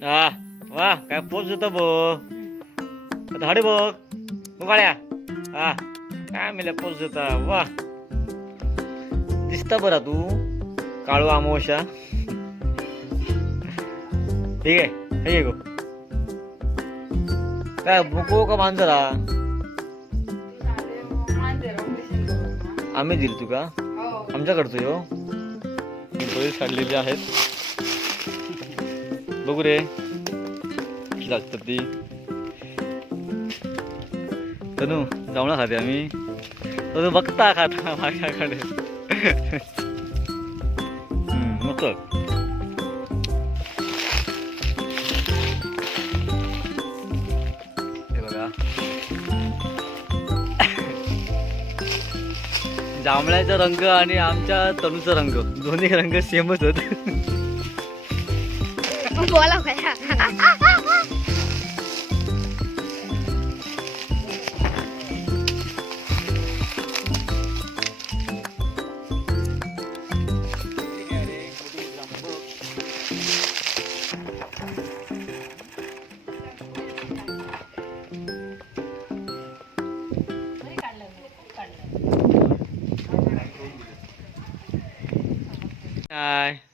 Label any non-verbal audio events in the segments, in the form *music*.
हा वा काय पोच होतं बो आता हाडे बघ मुगाळ्या हा काय मेल्या पोच होता वा. दिसता बरा तू काळू अमावस्या ठीक आहे हे गो. काय बुको का मांजरा? आम्ही दिली तुका आमच्याकडचं यो. बरेच काढलेले आहेत. बघू रे कशी लागतात ती तनू जावणा खाते आम्ही तनू बघता खाता माझ्याकडे हम्म, मग कर. हे बघा जांभळ्याचा रंग आणि आमच्या तनूचा रंग दोन्ही रंग सेमच होत หัวเราไปอ่ะ拜。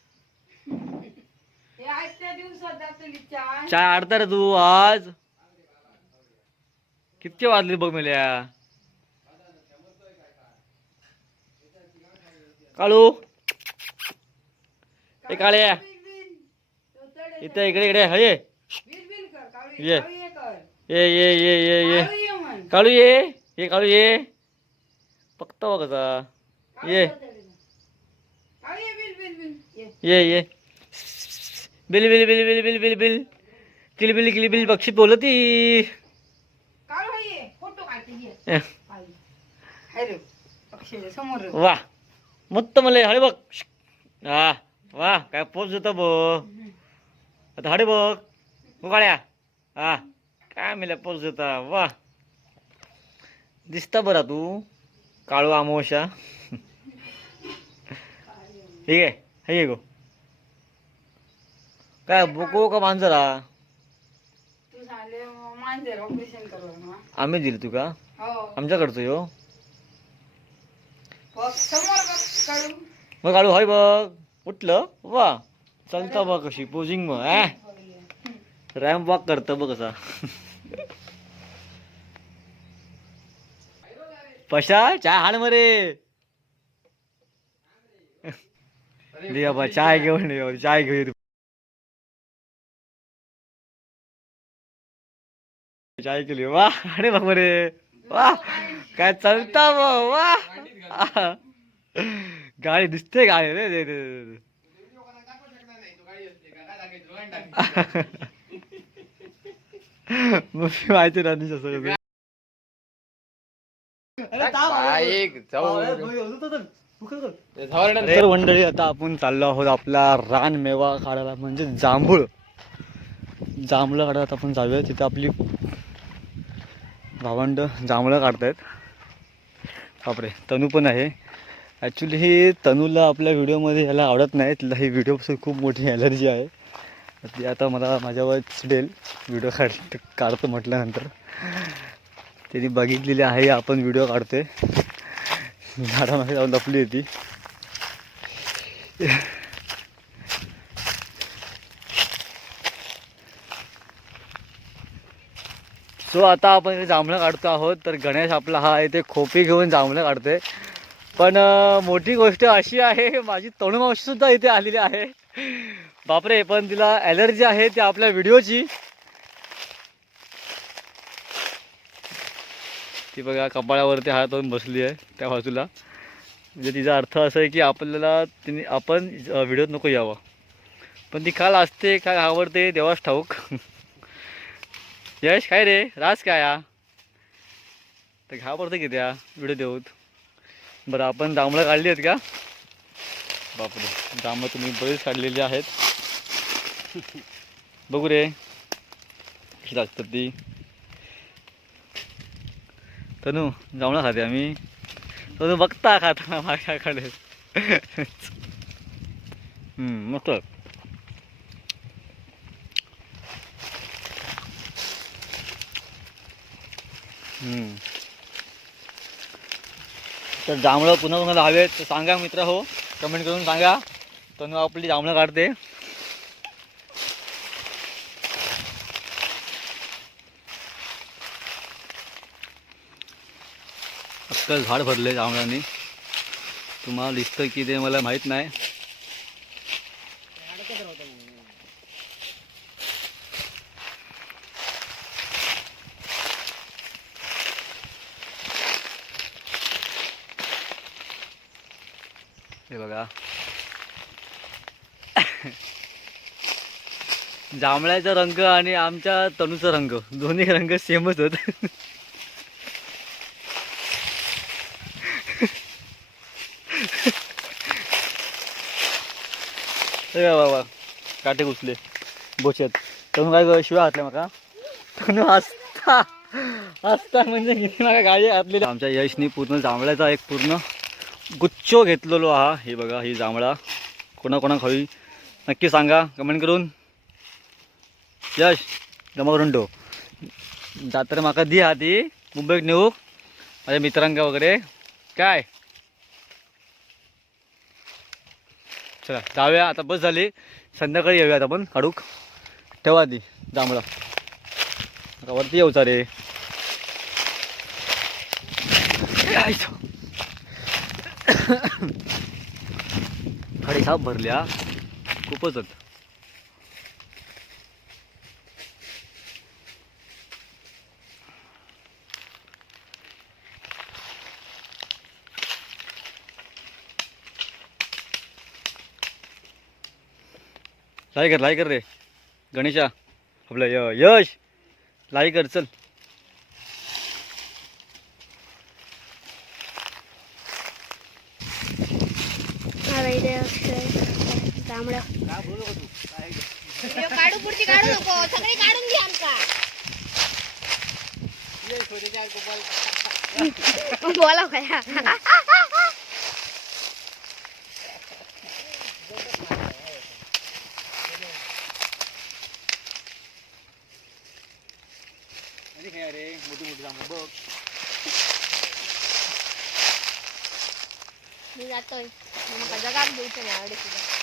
चाय. आडता रे तू आज. कितके वाजले बघ मेल्या. काळू. ए काळे. इथे इकडे इकडे हये ये. ये. ये ये ये ये काळू ये ये. काळू ये. फक्त बघ कसा ये. ये ये. बिल बिल बिल बिल बिल बिल बिल. किल बिल किल बिल पक्षी बोलती. समोर. वा. मस्त मला हळे बघ. हा वा काय पोच होता बो. आता हळे बघ. मुगाळ्या हा काय मेल्या पोच होता वा. दिसता बरा तू काळू अमावस्या ठीक आहे हे गो. काय बुको का मांजरा? तू झाले मांजर ऑपरेशन करू आम्ही दिली तुका हो. आमच्याकडचं यो. बघ समोर बघ काढू. मग काळू हाय बघ. उठलं? वा. चालता बघ कशी पोजिंग मग ॲ रॅम्प वॉक करतं बघ कसा. पशा चाय हाण मरे. दे बाबा चाय घेऊन चाय घेऊ चाय केली वा अरे बघ मरे वा काय चालता वा गाडी दिसते गाडी रे दे- दे- दे- दे. मग माहिती नाही असं. तर मंडळी आता आपण चाललो आहोत आपला रान मेवा काढायला म्हणजे जांभूळ. जांभळं काढायला आपण जाऊया. तिथे आपली भावंड जांभळं काढतायत. बापरे तनू पण आहे. ॲक्च्युली हे तनूला आपल्या व्हिडिओमध्ये ह्याला आवडत नाही. तिला ही व्हिडिओपासून खूप मोठी ॲलर्जी आहे. ती आता मला माझ्यावर चिडेल व्हिडिओ काढ काढतो म्हटल्यानंतर. त्यांनी बघितलेली आहे आपण व्हिडिओ काढतोय. झाडामध्ये जाऊन लपली होती. सो आता आपण इथे जांभळं काढतो आहोत. तर गणेश आपला हा इथे खोपी घेऊन जांभळं काढतोय. पण मोठी गोष्ट अशी आहे माझी तरुणमावशी सुद्धा इथे आलेली आहे. बापरे पण तिला ॲलर्जी आहे ती आपल्या व्हिडिओची. ती बघा कपाळावरती हात होऊन बसली आहे त्या बाजूला. म्हणजे तिचा अर्थ असा आहे की आपल्याला तिने आपण व्हिडिओत नको यावं. पण ती काल असते काय आवडते देवाच ठाऊक. यश काय रे? राज काय हा? तर घाबरते की त्या व्हिडिओ देऊत. बरं आपण जांभळं काढली आहेत का? बापरे जांभळं तुम्ही बरीच काढलेली आहेत. *laughs* बघू रे. कशी लागतात ती. तनू जांभळं खाते आम्ही. तनू बघता खाता माझ्याकडे *laughs* मस्त. तर जांभळं पुन्हा कोणाला हवेत तर सांगा मित्र हो. कमेंट करून सांगा. तनु आपली जांभळं काढते. अक्कल झाड भरले जांभळांनी. तुम्हाला दिसतं की ते मला माहीत नाही हे बघा *laughs* जांभळ्याचा रंग आणि आमच्या तनूचा रंग. दोन्ही रंग सेमच होत. *laughs* बाबा काटे घुसले. बोचत. तनू काय शिवाय हातले माका? तनू हसता. हसता म्हणजे किती माका गाडी घातलेली आमच्या यशनी पूर्ण जांभळ्याचा एक पूर्ण गुच्छ घेतलेलो हा हे बघा ही जांभळा. कोणाकोणा खावी नक्की सांगा. कमेंट करून. यश जमा करून ठेव. जात्रा माका दी हा ती मुंबईत नेऊ माझ्या मित्रांका वगैरे. काय? चला जाऊया. आता बस झाली. संध्याकाळी येऊया आता आपण. काढूक. ठेवा ती जांभळा. वरती येऊचा रे. यायचं. खडे साप भरल्या खूपच लाई कर लाई कर रे. गणेशा आपलं य- यश. लाई कर चल. काढू पुढची काढू नको. सगळे काढून घ्या आमका. बोला काय रे मोठी मोठी जांभळं. बघ. मी जातोय. मला जगात द्यायचं नाही आवडे सुद्धा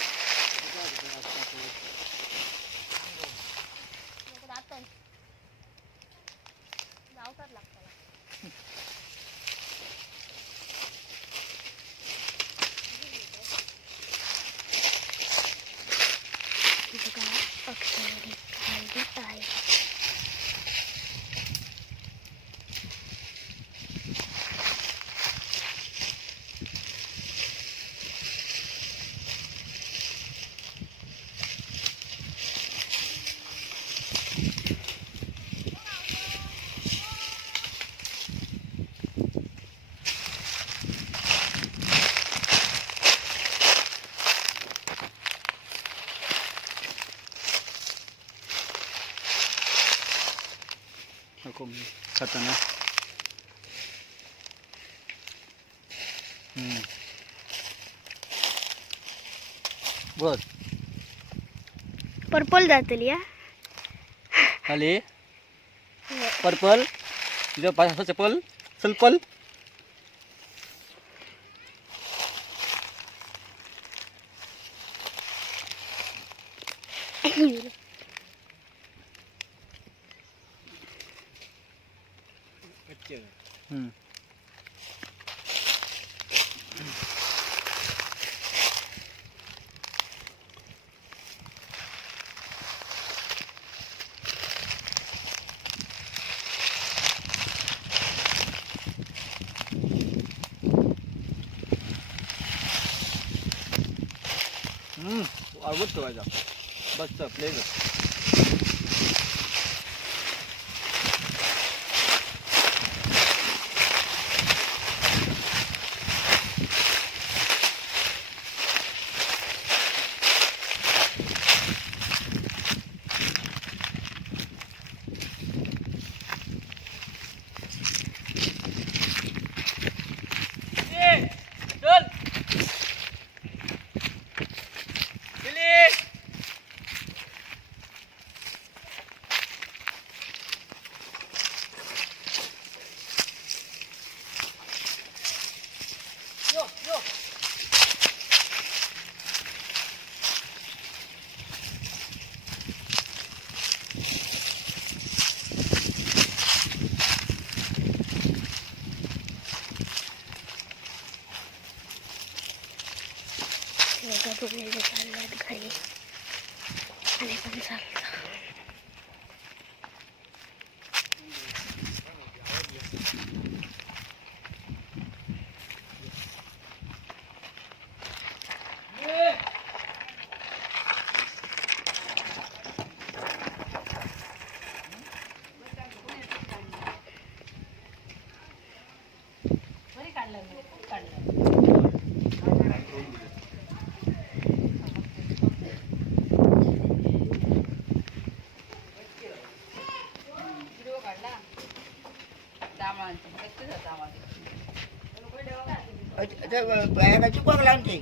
मी खाताना हम्म. बस पर्पल जातली या खाली पर्पल तुझ्या पाय हातात चप्पल सल्पल हम्म. हम्म, आवडत ठेवायचा बस प्ले चल दिखाइए दिखाइए अनेक साल चिपक लावते